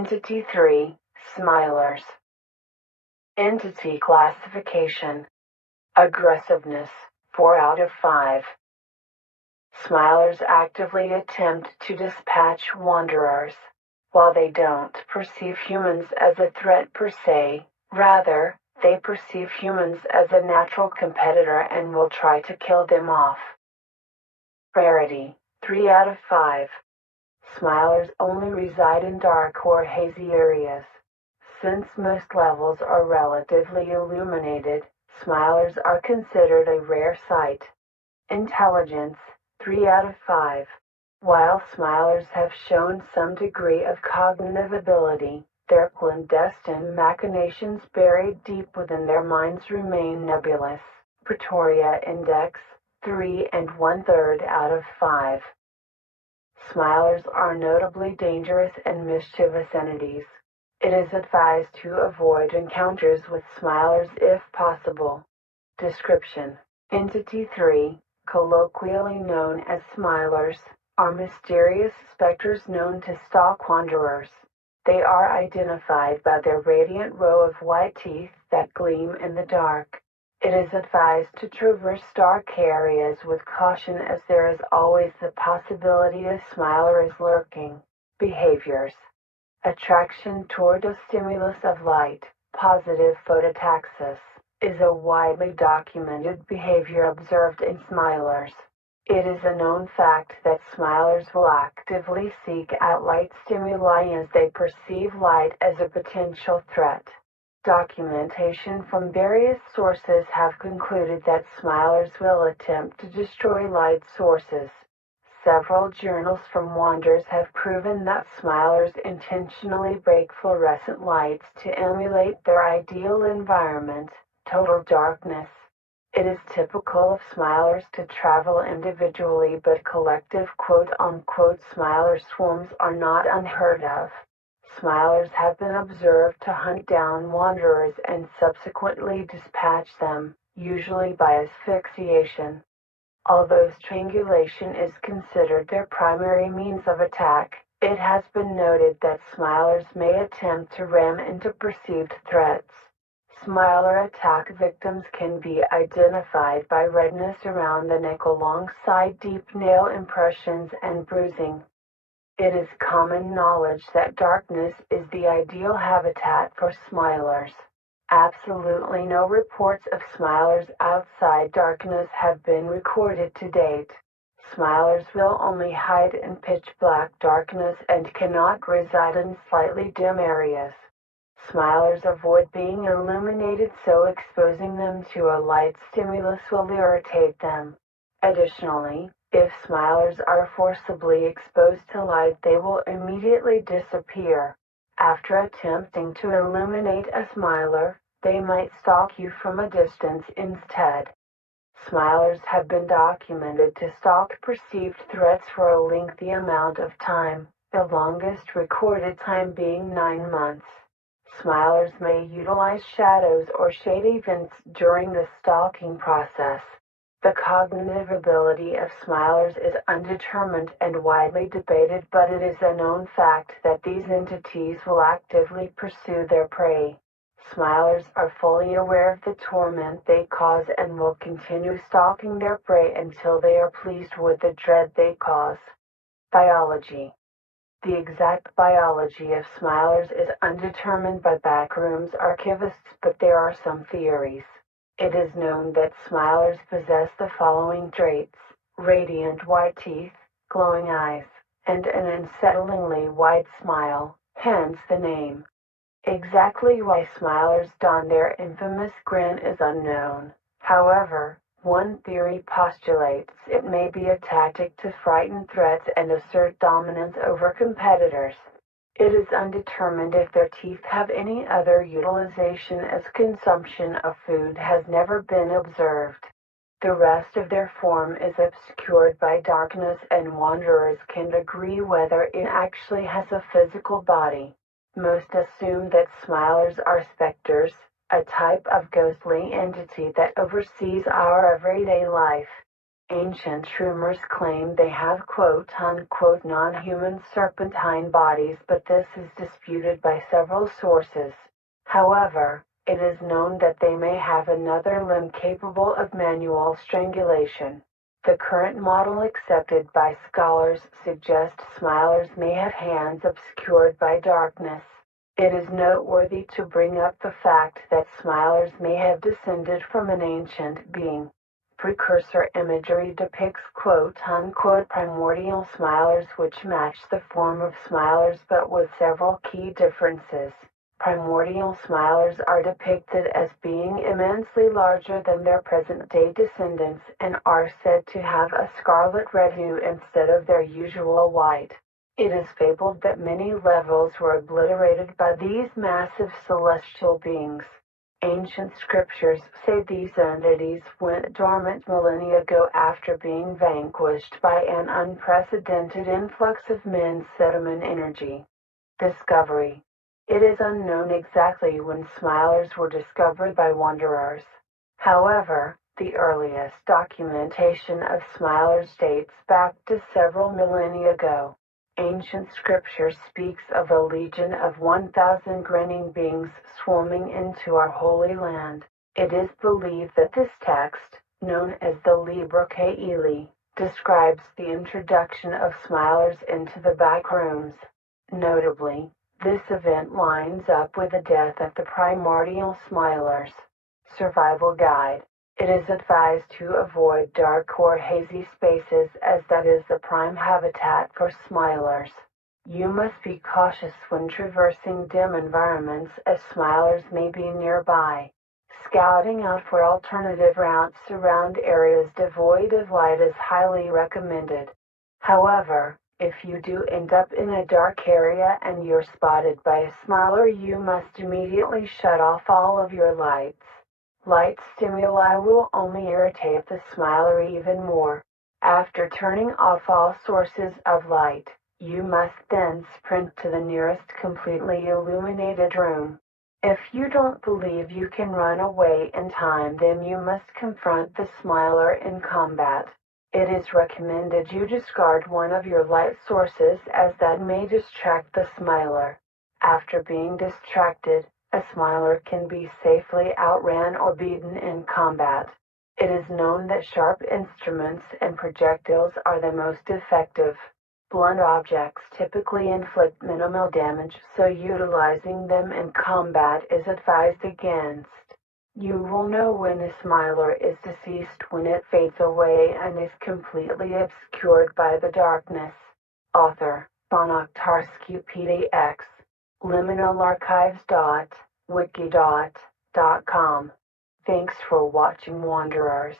Entity 3, Smilers. Entity classification. Aggressiveness, 4 out of 5. Smilers actively attempt to dispatch wanderers. While they don't perceive humans as a threat per se, rather, they perceive humans as a natural competitor and will try to kill them off. Rarity, 3 out of 5. Smilers only reside in dark or hazy areas. Since most levels are relatively illuminated, smilers are considered a rare sight. Intelligence, 3 out of 5. While smilers have shown some degree of cognitive ability, their clandestine machinations buried deep within their minds remain nebulous. Pretoria Index, 3 1/3 out of 5. Smilers are notably dangerous and mischievous entities. It is advised to avoid encounters with smilers if possible. Description: Entity 3, colloquially known as smilers, are mysterious specters known to stalk wanderers. They are identified by their radiant row of white teeth that gleam in the dark. It is advised to traverse dark areas with caution as there is always the possibility a smiler is lurking. Behaviors: attraction toward a stimulus of light, positive phototaxis, is a widely documented behavior observed in smilers. It is a known fact that smilers will actively seek out light stimuli as they perceive light as a potential threat. Documentation from various sources have concluded that smilers will attempt to destroy light sources. Several journals from wonders have proven that smilers intentionally break fluorescent lights to emulate their ideal environment, total darkness. It is typical of smilers to travel individually, but collective quote-unquote smiler swarms are not unheard of. Smilers have been observed to hunt down wanderers and subsequently dispatch them, usually by asphyxiation. Although strangulation is considered their primary means of attack, it has been noted that smilers may attempt to ram into perceived threats. Smiler attack victims can be identified by redness around the neck alongside deep nail impressions and bruising. It is common knowledge that darkness is the ideal habitat for smilers. Absolutely no reports of smilers outside darkness have been recorded to date. Smilers will only hide in pitch-black darkness and cannot reside in slightly dim areas. Smilers avoid being illuminated, so exposing them to a light stimulus will irritate them. Additionally, if smilers are forcibly exposed to light, they will immediately disappear. After attempting to illuminate a smiler, they might stalk you from a distance instead. Smilers have been documented to stalk perceived threats for a lengthy amount of time, the longest recorded time being 9 months. Smilers may utilize shadows or shade events during the stalking process. The cognitive ability of smilers is undetermined and widely debated, but it is a known fact that these entities will actively pursue their prey. Smilers are fully aware of the torment they cause and will continue stalking their prey until they are pleased with the dread they cause. Biology. The exact biology of smilers is undetermined by Backrooms archivists, but there are some theories. It is known that smilers possess the following traits: radiant white teeth, glowing eyes, and an unsettlingly wide smile, hence the name. Exactly why smilers don their infamous grin is unknown. However, one theory postulates it may be a tactic to frighten threats and assert dominance over competitors. It is undetermined if their teeth have any other utilization, as consumption of food has never been observed. The rest of their form is obscured by darkness, and wanderers can agree whether it actually has a physical body. Most assume that smilers are specters, a type of ghostly entity that oversees our everyday life. Ancient rumors claim they have quote-unquote non-human serpentine bodies, but this is disputed by several sources. However, it is known that they may have another limb capable of manual strangulation. The current model accepted by scholars suggests smilers may have hands obscured by darkness. It is noteworthy to bring up the fact that smilers may have descended from an ancient being. Precursor imagery depicts quote-unquote primordial smilers which match the form of smilers but with several key differences. Primordial smilers are depicted as being immensely larger than their present-day descendants and are said to have a scarlet red hue instead of their usual white. It is fabled that many levels were obliterated by these massive celestial beings. Ancient scriptures say these entities went dormant millennia ago after being vanquished by an unprecedented influx of men's sediment energy. Discovery. It is unknown exactly when smilers were discovered by wanderers. However, the earliest documentation of smilers dates back to several millennia ago. Ancient scripture speaks of a legion of 1,000 grinning beings swarming into our holy land. It is believed that this text, known as the Libra Caeli, describes the introduction of smilers into the Backrooms. Notably, this event lines up with the death of the primordial smilers. Survival Guide. It is advised to avoid dark or hazy spaces as that is the prime habitat for smilers. You must be cautious when traversing dim environments as smilers may be nearby. Scouting out for alternative routes around areas devoid of light is highly recommended. However, if you do end up in a dark area and you're spotted by a smiler, you must immediately shut off all of your lights. Light stimuli will only irritate the smiler even more. After turning off all sources of light, you must then sprint to the nearest completely illuminated room. If you don't believe you can run away in time, then you must confront the smiler in combat. It is recommended you discard one of your light sources as that may distract the smiler. After being distracted, a smiler can be safely outran or beaten in combat. It is known that sharp instruments and projectiles are the most effective. Blunt objects typically inflict minimal damage, so utilizing them in combat is advised against. You will know when a smiler is deceased when it fades away and is completely obscured by the darkness. Author, BanachTarskiPdx. Liminalarchives.wiki.com. Thanks for watching, Wanderers.